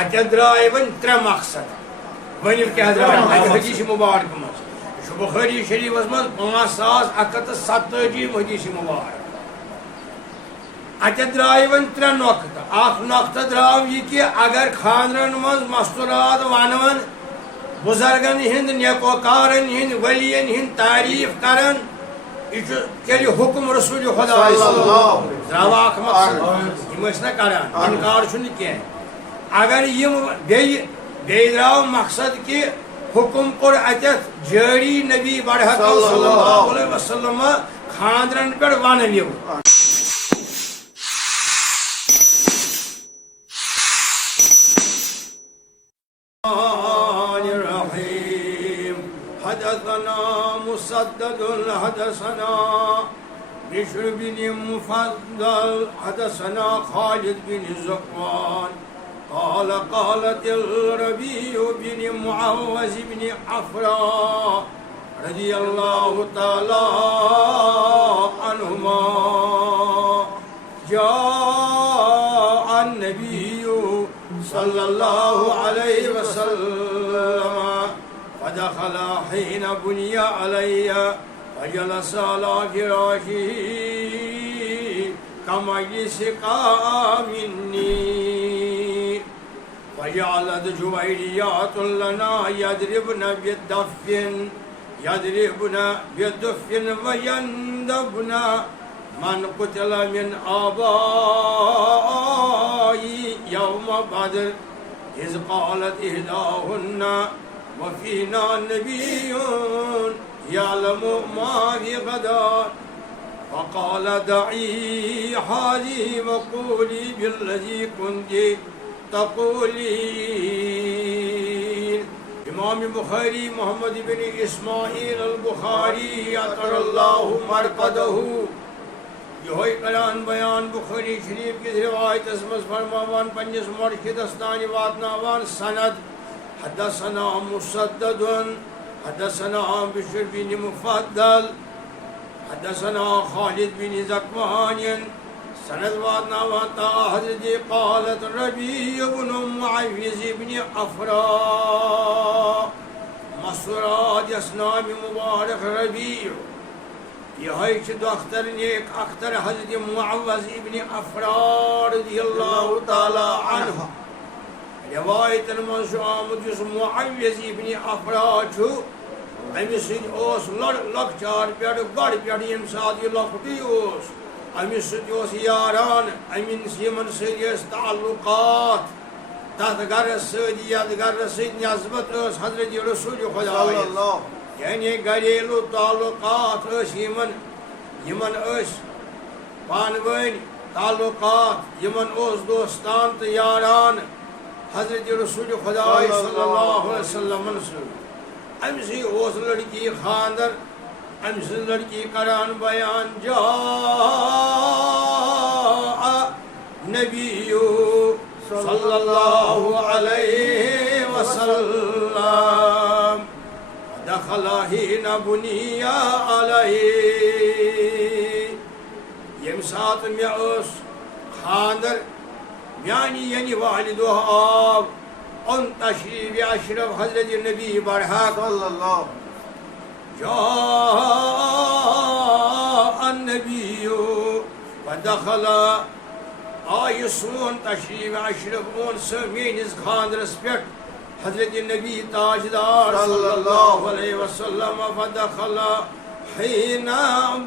اتھ درائے ون ترے مقصد ونیو کیا درائے حدیث مبارک مز بخاری شریفس من 5187 حدیث مبارک اتھ درائے ون ترے نقطہ اخ نقطہ دراو یہ کہ اگر خاندرن مز مستورات ونون بزرگن ہند نیکوکارن ہند ولین ہند تعریف کرن یہ تیل حکم رسول خدا دروا اخ مقصد یم نا کران انکار چھن کی اگر یم درو مقصد کہ حکم کور اتھ جاری نبی برحق صلی اللہ علیہ وسلم خاندرن پہ ون نیو حدثنا مسدد حدثنا بشر بن مفضل حدثنا خالد بن زكوان قال قالت الربيع بن معوذ بن عفراء رضي الله تعالى عنهما جاء النبي صلى الله عليه وسلم فدخل حين بني علي فجلس على فراشه كمجلسك مني فجعلت جويريات لنا يضربن بالدف ويندبن من قتل من آبائي يوم بدر إذ قالت إحداهن وفينا نبي يعلم ما في غدا فقال دعي حالي وقولي بالذي كنت تقولين. امام بخاری محمد بن اسماعیل البخاری اطر اللہ مرقدہ یہ قرآن بیان بخاری شریف کی روایت اسمس فرماوان پنجس مرشد استانی واتناوان سند حدثنا مسدد حدثنا بشر بن مفضل حدثنا خالد بن زكوان سند واتناوان تا حضرت قالت ربيع بن معوذ بن عفراء مسراد اسنام مبارک ربيع یہ دختر نیک اختر حضرت معوذ ابن عفراء رضی اللہ تعالی عنہ روایت من آمد اس معوذ ابن عفراء امس لکچار پہ گڑ پہ یم سات یہ لکٹی امس ست یاران یمن ست تعلقات تر گرس ست یتھ گرس ست نسبت حضرت رسول خدا یعنی گھریلو تعلقات یمن پانوین تعلقات یمن دوستان تو یاران حضرت رسول خدا صلی اللہ علیہ وسلم امس لڑکی خاندر امس لڑکی کران بیان جاء نبی صلی اللہ علیہ وسلم دخل حين بني عليه یم سات میں خاندر یعنی والد آب ان تشریف اشرف حضرت نبی برحق صلی اللہ جاء النبی ودخل آیسون تشریف اشرف اون سمینز خاندرس پیٹ حضرت نبی تاجدار صلی اللہ علیہ وسلم فدخل حين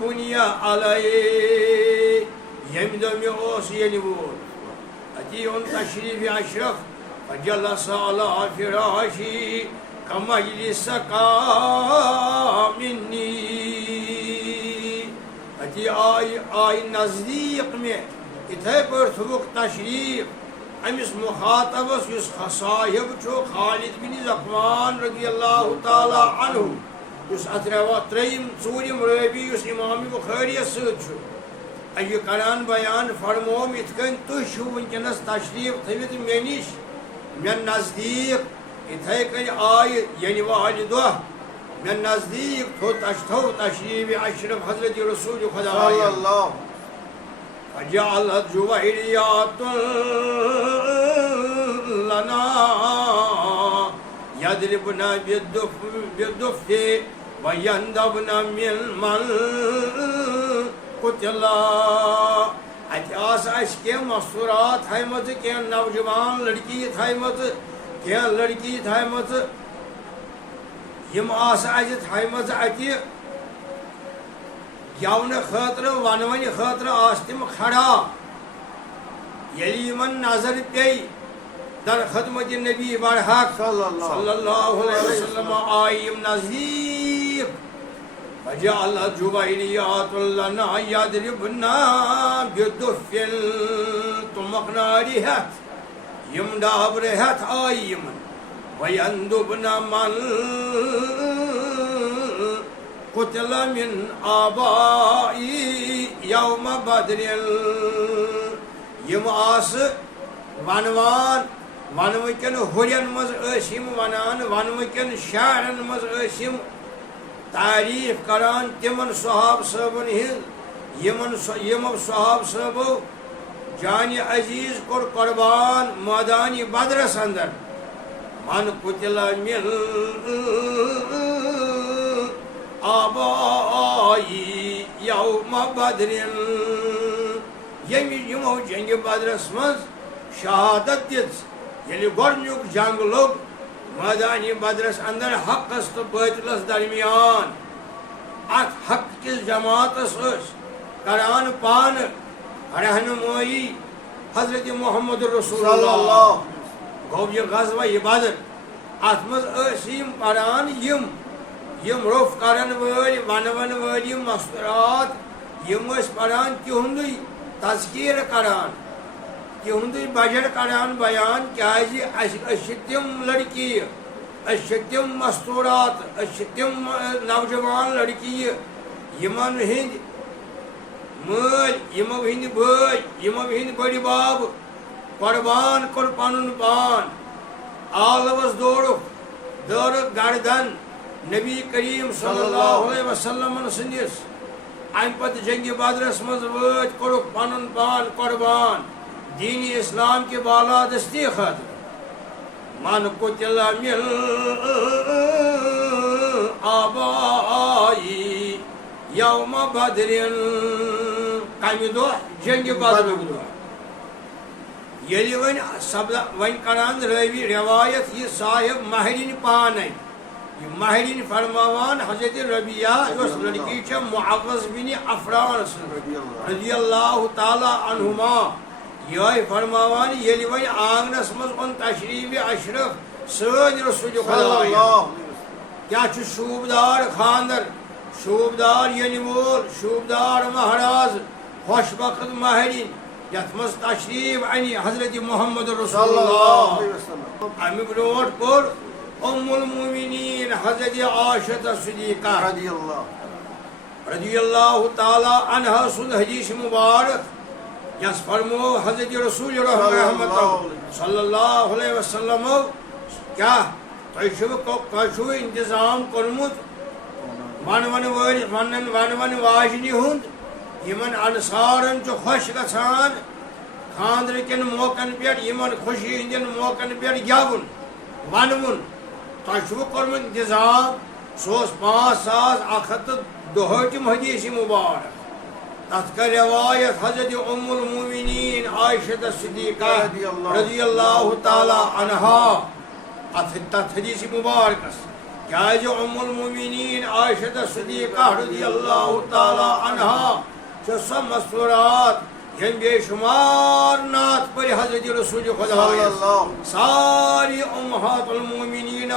بني عليه يمدم يوس ينبول أتي أن تشريف أشرف فجلس على فراشي كمجلسك مني أتي آي نزدیق میں اتھے پر تھوک تشریف امس مخاطبس یس صاحب چھو خالد بن زکوان رضی اللہ تعالی عنہ یس تریم ژورم رابی یس امام بخاری ست یہ کران بیان فرموم ات کن تھی ونکس تشریف تھوت مے نش مے نزدیک اتھے کن آئی یعنی والہ دہ مے نزدیک تھو تشریف اشرف حضرت رسول خدا فجعلت جويريات لنا يضربنا بالدف ويندبنا من قتل. اتہ کی مستورات تھمت کی نوجوان لڑکی تھمت کی لڑکی تھمت یم اتہ اتہ گون خاطر ونون خاطر تم کھڑا یلی یمن نظر پی در خدمت نبی برحق صلی اللہ علیہ وسلم آئیم نزدیک فجعل جویریات لنا یضربنا بدف تمقنا رہت یم ڈاب رہت آئیم ویندبنا من قتل من آبائی یوم بدر. یم آس ونوان ونوکن ہرین مز یم ونان ونوکن شعرن مز یم تعریف کران تمن صحاب صٲبن ہند یمو صحاب صٲبو جان عزیز کور قربان میدان بدرس اندر. من قتل من آبائی یوم بدر. یمو جنگ بدرس مز شہادت دت یل گۄڈنیُک جنگ لوگ میدان بدرس اندر حقس تو باطلس درمیان. ات حق کس جماعتس کران پان رہنمائی حضرت محمد رسول اللہ. گو یہ غزوہ یہ بدر ات مز پران یم روف کرن ول ونون ول یم مستورات یم پران تہندی تذکیر کران تہندی بجٹ کران بیان کیازِ اَسہِ تم لڑکی اَسہِ تم مستورات اَسہِ تم نوجوان لڑکی یمن ہند مل یمو ہند بٲے یمو ہند بڑِ باب قربان کور پنن پان آلوس دورُکھ دٲرٕکھ گردن نبی کریم صلی اللہ علیہ وسلم سندس ام پتہ جنگ بدرس مز وٲتۍ کورُکھ پنن پان قربان دین اسلام کے بالادستی خاطر. من قتل من آبائی یوم بدر. کمہ دہ جنگ بدرک دہ یل ون کران راوی روایت یہ صاحب ماہرین پانے یہ ماہرین فرماوان حضرت ربیہ اس لڑکی چھ معوذ بن عفران رضی اللہ تعالی عنہما یہ فرماوان یل ون آنگنس مز اون تشریف اشرف سید رسول خدا کیا چھ شوبدار خاندر شوبدار ین وول شوبدار مہراز خوش بخت ماہرین یت مز تشریف انی حضرت محمد رسول اللہ. امی برونٹ پور ام المؤمنین حضرت عائشہ صدیقہ رضی اللہ تعالی عنہا سند حدیث مبارک یس فرمو حضرت رسول رحمت صلی اللہ علیہ وسلم کیا تشو انتظام کورمت ون واجنی ہند یمن انصارن چھ خوش گژھان خاندر کن موقعن پہ یمن خوشی ہندین موقعن پہ گیون ونون تشو کورمت انتظام سہ 5132 حدیث مبارک. تت کر روایت حضرت ام المؤمنین عائشہ صدیقہ رضی اللہ تعالی عنہا تت حدیث مبارکس کیازِ ام المؤمنین عائشہ صدیقہ رضی اللہ تعالی عنہا چھ سہ مستورات یم بے شمار نعت پر حضرت رسول خدا ساری امہات المؤمنین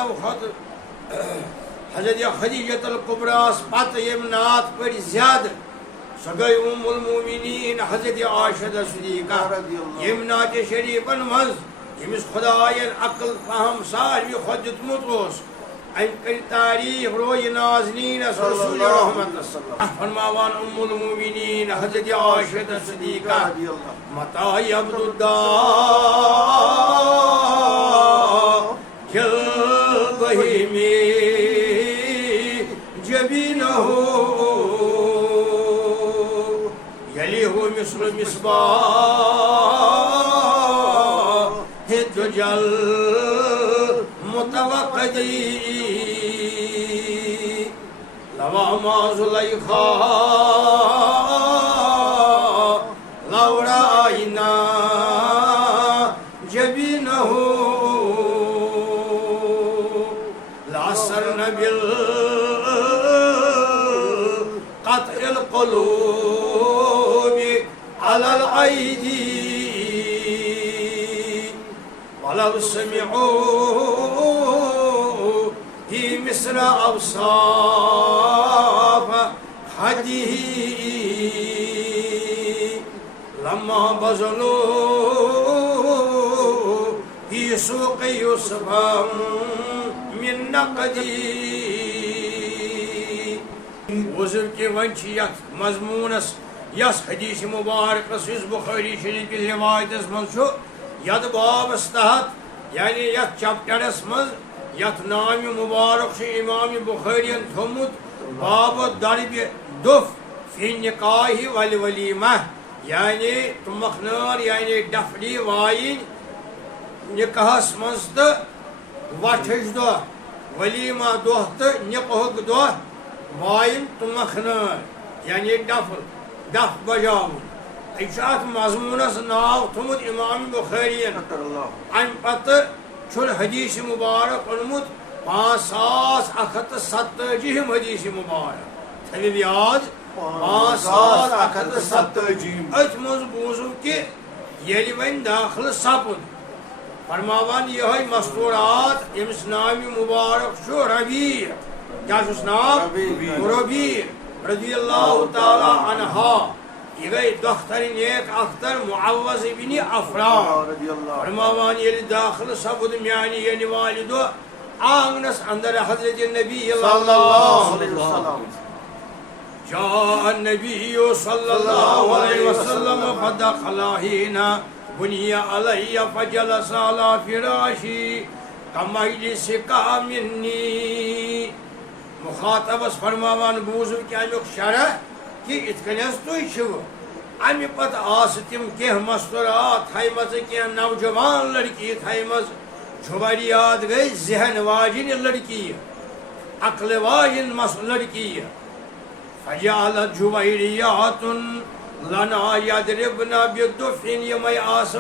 حضرت خدیجۃ الکبریٰ پتہ یم نعت پر زیادہ سہ گئی ام المؤمنین حضرت عائشہ صدیقہ یم نعت شریفن مز یمس خدائن عقل فہم ساروی خود دتمت ام کر تعریف روی نازنین رسول رحمت فرماوان ام المؤمنین حضرت عائشہ صدیقہ متی یبدو الداخل بہیمی جبینہ یلی ہو مثل مصباح الدجا المتوقد لواما زلیخا لو رأينا جبينه لأثرن بالقطع القلوب على الأيدي ولو سمعوا في مصر أوصاف حده لما بذلوا في سوق يوسف من نقدي وزر کے ونچ یت مضمونس یس حدیث مبارکس یس بخاری شریف کی روایتس من یت بابس تحت یعنی یت چپٹرس من یت نام مبارک امام بخاری تھومت باب ضرب دف فی نکاح والولیمہ یعنی تمخنار یعنی ڈفلی وائن نکاحس من تو وٹھج دہ ولیمہ دہ تو نکاحک دہ وائن تمخنار یعنی دف بجاؤن یہ مضمونس ناو تھومت امام بخاری ام پتہ حدیث مبارک اونمت 5170 حدیث مبارک تھویو یاد 5170 ات مز بوزو کہ یل ون داخل سپد فرماوان یہ مستورات امس نام مبارک ربیع کیا نام ربیع رضی اللہ تعالی عنہا یہ گئی دختر نیک اختر معوذ بن افرا فرماوان یل داخل سپد میانی یعنی والدو آنگنس اندر حضرت النبی صلی اللہ علیہ وسلم جاء النبی صلی اللہ علیہ وسلم فدخل حین بنی علی فجلس علی فراشی کمجلسک منی مخاطبس فرماوان بوزو کہ امیک شرح کہ اتکنیس توی چھو امی پت آس تم کہ مستورات تھائمز کہ نوجوان لڑکی تھائمز چھوڑیات گئی ذہن واجن لڑکی عقل واجن لڑکی فجعلت جویریات لنا یدربنا بدفن یمی آس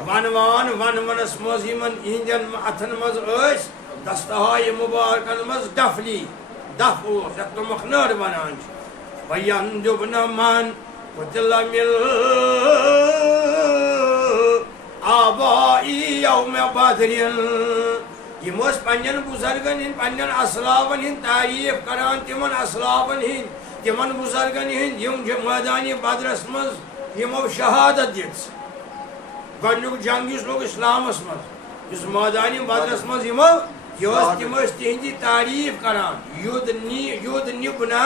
ونس مز یمن اہندین اتن مز اس دستہائی مبارکن مز ڈفلی دف اوس یت مخنر ونان ویندبنا من قتل من آبائی یوم بدر یم پنن بزرگن ہند پنن اسلافن ہند تعریف کران تمن اسلافن ہند تمن بزرگن ہند یم میدان بدرس مز یمو شہادت دت گۄڈنیُک جنگ یُس لوگ اسلامس مز یُس میدان بدرس مز یمو تم تہندی تعریف کران یود نبنا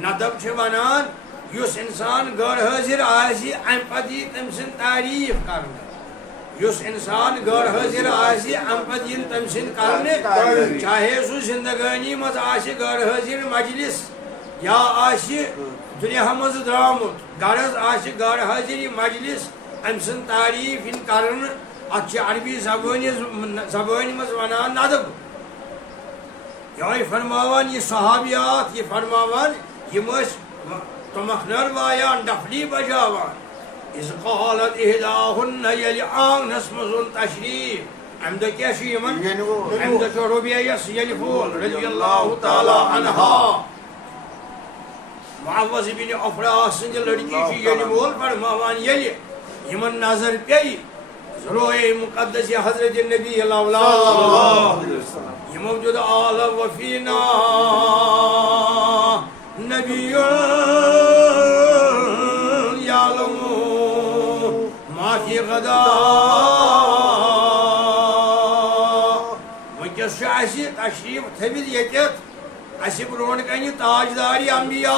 ندب چھ ونان یس انسان غیر حاضر آسی ام پتہ تم سن تعریف کرنا یس انسان غیر حاضر آسی ام پتہ تم سن کرنے چاہے سو زندگانی مز آسی غیر حاضر مجلس یا آسی دنیا مز درامت غرض آسی غیر حاضر مجلس ام سن تعریف ان کرن اتھ عربی زبانی مز ونان ندب یہ فرماوان یہ صحابیات یہ فرماوان یم تمخنر وایان ڈفلی بجاوان اذ قالت احداہن یل آنگنس مزن تشریف ام دہ کیا یمن ام دہ ربیعس یل فول رضی اللہ تعالی عنہا معوذ بن افرا سند لڑکی یل بول فرماوان یل یمن نظر پی ضروع مقدس حضرت النبی صلی اللہ علیہ وسلم یہ موجود آل وفینا نبی یعلم ما فی غدا ونکس اسی تشریف تھوید یتیت اسی برون کنی تاجداری انبیاء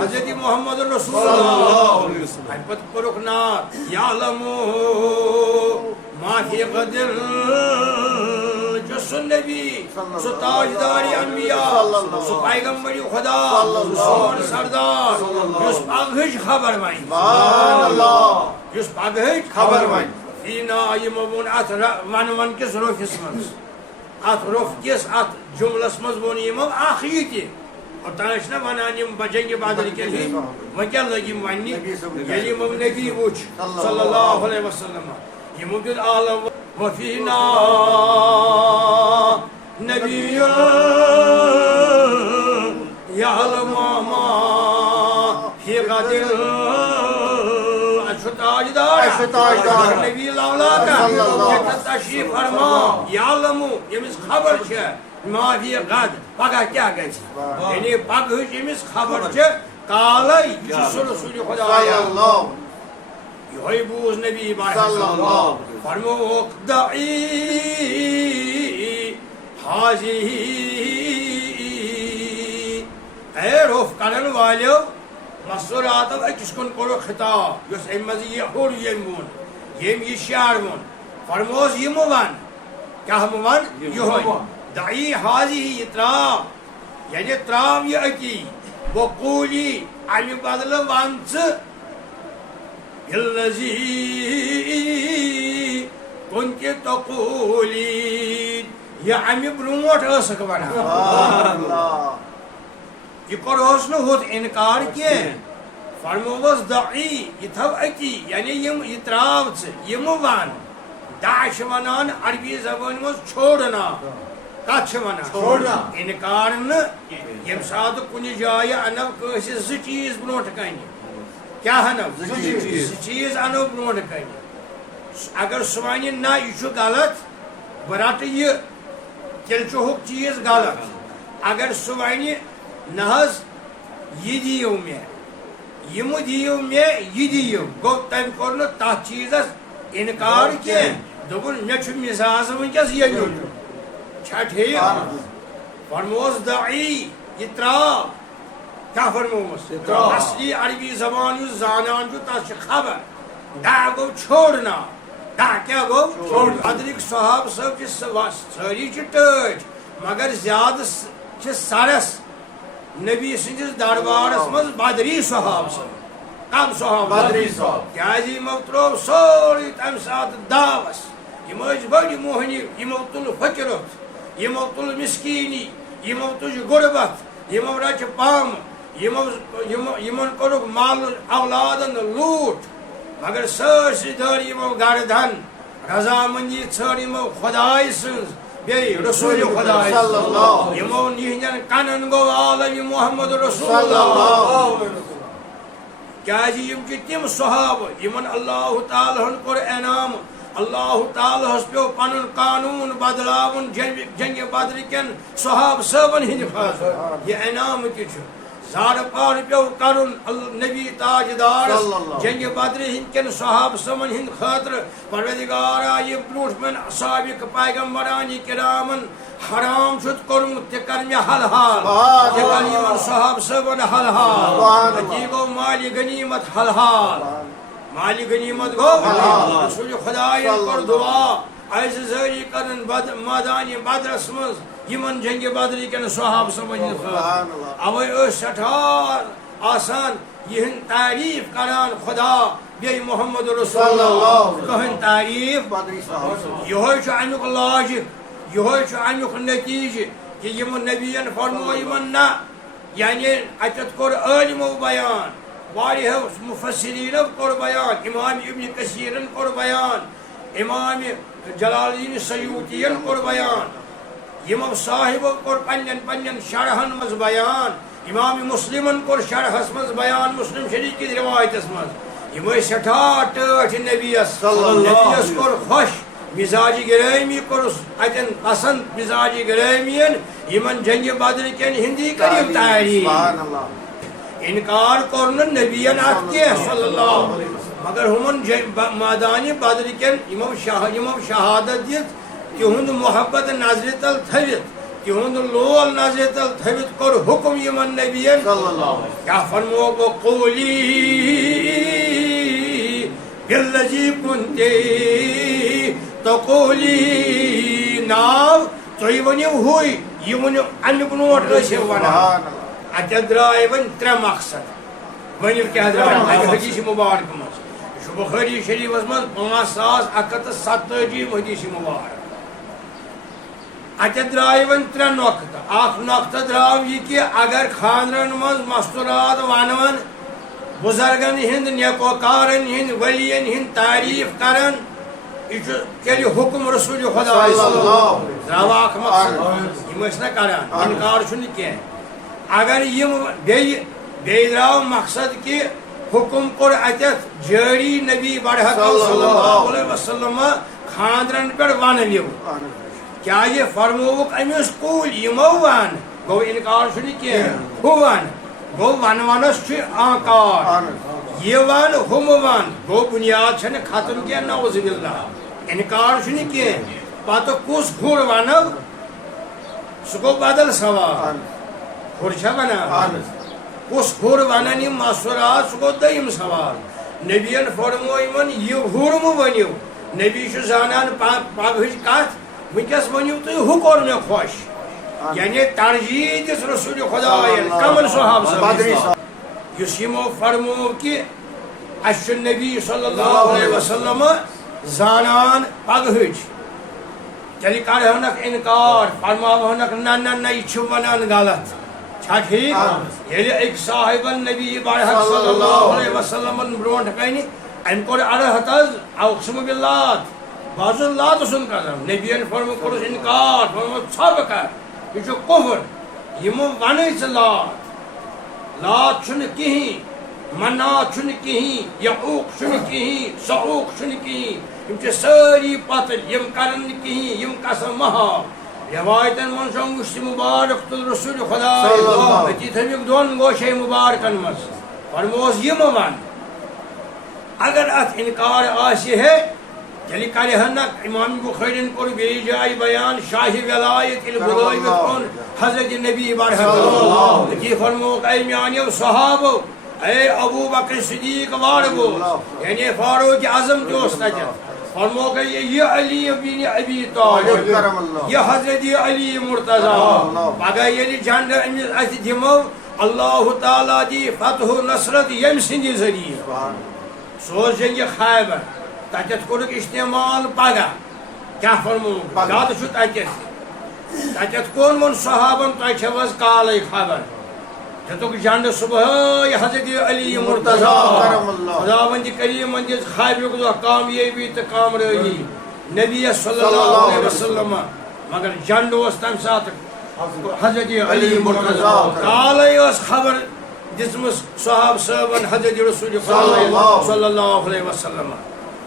حضرت محمد رسول اللہ ام پت پرک نات یعلم ما فی غدر جس نبی سو تاجداری انبیاء سو پیغمبری خدا سون سردار جس پاگھج خبر مائن جس پاگھج خبر مائن وفینا یمو وون ات ون کس روفس مز ات روف کس ات جملس مز وون یمو اخ یہ تہ اوتان چھنا ونان یم جنگ بدر کن ہی وۄنۍ کیٛاہ لٔگۍ یِم وننہِ ییٚلہِ یِمو نبی وٕچھ صلی اللہ علیہ وسلم یمو دیُت عالم وفینا نبی یعلم ما فی غد تاجدار نبی لولا کا تشریف فرما یعلم یمس خبر چھ ما فی غد پگہ کیا گژھِ یعنی پگہٕچ یمس خبر چھ کالے یہ چھُ رسول خدا یہوے بوز نبی فرموک دعی حاضی اے روف کرن والیو مسوراتو اکس کن کرو خطاب یس ام مز یہ ہور یم وون یم یہ شعر وون فرموز یم ون کیا ہم ون یہوے دعی حاضی ترام یعنی ترام یہ اکی وقولی امی بدل ونچ الذی کنت تقولی یہ امی برونٹ ٲسکھ ونان یہ کرہوس نہ ہوت انکار کی فرموس دعی یہ تھو اکی یعنی یہ تراو ژٕ یم ون دع چھ ونان عربی زبان مز چھوڑنا کت چھ ونان انکار نہ یم سات کُنہِ جایہِ انو کٲنٛسہِ زٕ چیٖز برونٛٹھ کنہِ کیا انو زٕ چیٖز انو برونٛٹھ کنہِ اگر سُہ ونہِ نہ یہ چھُ غلط بہٕ رٹہٕ یہِ تیٚلہِ چھُ ہُہ چیٖز غلط اگر سُہ ونہِ نہ حظ یہ دیو مے یم دیو مے یہ دیو گو تم کور نہ تتھ چیزس انکار کی دوپن مے چھ مزاج ونکس یہ چھا ٹھیک فرموس دعی یہ ترا کیا فرموس اصلی عربی زبان یُس زانان چھُ تتھ چھ خبر دا گو چھوڑنا دا کیا گو ادرک صحاب صاحب چھ ساری چھ ٹٲٹھۍ مگر زیادٕ چھ سرس نبی سندس دربارس مز بدری صحاب کم صحاب بدری صحاب کیازِ یمو ترو سورُے تمہِ ساتہٕ داوس یم ٲسۍ بٔڑۍ موہنی یمو تُل فقرت یمو تُل مسکیٖنی یمو تُج غربت یمو رچ پام یمن کوٚرُکھ مال اولادن لوٗٹ مگر سٲرسٕے دٲر یمو گردن رضامندی ژھٲر یمو خداے سٕنٛز بیٚیہِ رسول خدا یمو نہندین کنن گو عالم محمد رسول اللہ کیازِ یم چھ تم صحاب یمن اللہ تعالیٰ ہن کوٚر انعام اللہ تعالیٰ ہس پیو پنن قانون بدلاون جنگ بدر کین صحاب صٲبن ہند خاطر یہ انعام تہ چھ زار پار پیو کرن نبی تاجدار جنگ بدر ہند کن صحاب صٲبن ہند خاطر پروردگارا یہ برونٛٹھ من سابق پیغمبرانی کرامن حرام چھُت کوٚرمُت تہِ کر مےٚ حلحال تہِ کر یمن صحاب صٲبن حلحال تی گوٚو مالِ غنیمت حلحال مالِ غنیمت گوٚو رسول خداین کوٚر دعا عزٕ زٲری کرن مٲدانِ بدرس منٛز یمن جنگ بدری کن صحاب صٲبن ہند خاطر اوے ٲسۍ سٮ۪ٹھاہ آسان یہند تعریف کران خدا بیٚیہِ محمد رسول اللہ کٕہٕنۍ تعریف یہوے چھُ امیُک لاجِک یہوے چھُ امیُک نتیجہ کہ یم نبیین فرمو یمن نہ یعنی اتت کوٚر عالمو بیان واریاہو مفسرینو کوٚر بیان امام ابن کثیرن کوٚر بیان امام جلال الدین سیوطیین کوٚر بیان یمو صاحبو کوٚر پنن شرحن مز بیان امام مسلمن کوٚر شرحس مز بیان مسلم شریف کِس روایتس مز یم ٲسۍ سٮ۪ٹھاہ ٹٲٹھۍ نبیس نبیس کوٚر خۄش مزاجی گرٲمی کوٚرُس اتٮ۪ن پسند مزاجی گرٲمین یمن جنگ بدر کین ہندی کریم تعریف انکار کوٚر نہٕ نبیین اتھ کینٛہہ صلی اللہ مگر ہمن مٲدانِ بدر کین یمو شہادت دِژ تہند محبت نظرِ تل تھوِتھ تہند لول نظرِ تل تھوِتھ کوٚر حکم یمن نبیین کیا فرموک وقولی بالذی کنت تقولی ناو تُہۍ ؤنِو ہوے یہ ؤنِو امہِ برونٛٹھ ٲسِو ونان اتٮ۪تھ درٛاے وۄنۍ ترٛےٚ مقصد ؤنِو کیٛاہ درٛاے حدیث مُبارک منٛز یہ چھُ بخاری شریف من 5170 حدیث مبارک اتھ درائے ون 3 نقطہ اخ نقطہ درو یہ کہ اگر خاندرن من مستورات ونون بزرگن ہند نیکوکارن ہند ولین ہند تعریف کرن یہ تیل حکم رسول خدا درواق مقصد یم نا کران انکار چھن کی اگر یم بیٚیہِ درٛاو مقصد کہ حکم کور اتھ جاری نبی برحق صلی اللہ علیہ وسلم خاندرن پہ ونو کیا یہ فرموک امس قول یمو ون گو انکار چھن کی ہو ون گو ون ونس آنکار یہ ون ہم ون گو بنیاد چھن ختم کی نعوذ باللہ انکار چھن کی پتہ کس ہر ونو سہ گو بدل سوال ہر چھا ونان کس ہر ونن یم مسورات سہ گو دویم سوال نبین فرمو یمن یہ ہر مہ ونیو نبی چھ زانان پگہچ کتھ ونکس ونیو تھی ہو کور مے خوش یعنی ترجیح دس رسول خدا کمن صحابہ اس یمو فرمو کہ اس نبی صلی اللہ علیہ وسلم زانان پگہچ تیل کرہنک انکار فرماوہنک نہ نہ نہ یہ ونان غلط چھا ٹھیک ییٚلہِ أکۍ صاحبن نبی برحق صلی اللہ علیہ وسلم برونٛٹھ کنہِ أمۍ کوٚر عرحت حظ اقسم باللات بہٕ حظ لات سُنٛد قسم نبین فرمو کوٚرُس انکار فرمو ژھۄپہٕ کر یہ چھُ کفر یمو ونے ژٕ لات چھُنہٕ کِہیٖنۍ منات چھُنہٕ کِہیٖنۍ یعوق چھُنہٕ کِہیٖنۍ سعوق چھُنہٕ کِہیٖنۍ یم چھِ سٲری پتھر یم کرن نہٕ کِہیٖنۍ یم قسم مہ ہاو روایتن من چھُ مُشتہِ مبارک تُل رسول خدا أتی تھٲوِکھ دۄن گوشے مبارکن منٛز فرموس یہِ مہ ون اگر اتھ انکار آسہِ ہے تیٚلہِ کرہنک امام بخارین کوٚر بیٚیہِ جایہِ بیان شاہِ ولایت ییٚلہِ بُلٲوِتھ اوٚن حضرت نبی برحق أتی فرموکھ اے میانیو صحابو اے ابو بکر صدیق وارگو یعنی فاروق اعظم تہِ اوس تتٮ۪تھ فرموکھ یہ علی بن ابی طالب یہ حضرت علی مرتضی پگہ ییٚلہِ جنڈ أمِس اَتھِ دِمو اللہ تعالیٰ دی فتح و نصرت یم سٕنٛدِ ذریعہ سُہ اوس جنگِ خیبر تتٮ۪تھ کوٚرُکھ استعمال پگہ کیا فرموکھ زیادٕ چھُ تتٮ۪تھ کون ووٚن صحابن تۄہہِ چھو حظ کالے خبر دِتُکھ جنڈ صبحٲے حضرت علی مرتضی خداوند کریمن دِژ خیبرُک دۄہ کامیٲبی تہٕ کامرٲنی نبی صلی اللہ علیہ وسلم مگر جنڈ اوس تمہِ ساتہٕ حضرت علی مرتضی کالے ٲس خبر دِژمٕژ صحاب صٲبن حضرت رسول خدا صلی اللہ علیہ وسلم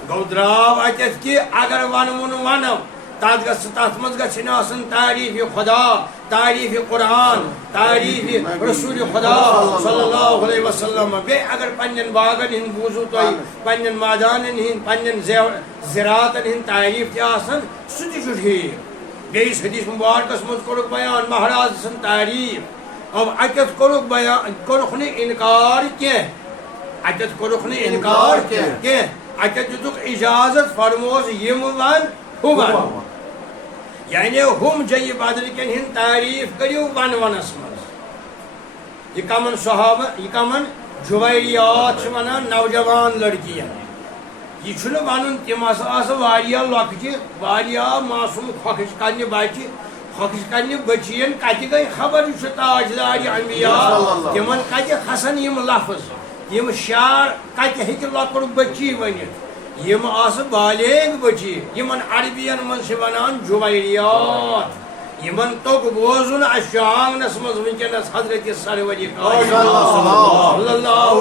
گو درٛاو اتٮ۪تھ کہ اگر ونوُن ونو تتھ منٛز گژھِ نہٕ آسٕنۍ تعریٖف خدا تعریٖف قرآن تعریٖف رسول خدا صلی اللہ علیہ وسلم بیٚیہِ اگر پننٮ۪ن باغن ہٕنٛدۍ بوٗزِو تُہۍ پننٮ۪ن مٲدانن ہٕنٛدۍ پننٮ۪ن زِراعتن ہٕنٛدۍ تعریٖف تہِ آسان سُہ تہِ چھُ ٹھیٖک بیٚیِس حدیث مبارکس منٛز کوٚرُکھ بیان مہراز سٕنٛز تعریٖف اتٮ۪تھ کوٚرُکھ بیان کوٚرُکھ نہٕ انکار کینٛہہ اتٮ۪تھ کوٚرُکھ نہٕ انکار کینٛہہ اتٮ۪تھ دِتُکھ اجازت فرموس یم ون ہُہ ون یعنی ہم جی بدل کن ہند تعریف کریو ون ونس مز یہ کمن صحابہ یہ کمن جویریات ونان نوجوان لڑکیاں یہ چھنہ ون تم واریاہ لۄکچہِ واریاہ معصوم کھۄکھش کَرنہِ بچہِ کھۄکھش کَرنہِ بچین کتہِ گٔے خبر یہ چھُ تاجدار انبیاء تمن کتہِ کھسن یم لفظ یم شعر کتہِ ہیٚکہِ لۄکُٹ بچی ؤنِتھ یم بالغ بچی یمن عربین من سے ونان جویریات یمن توک بوزن اس آنگنس مز ونکس حضرت سرور صلی اللہ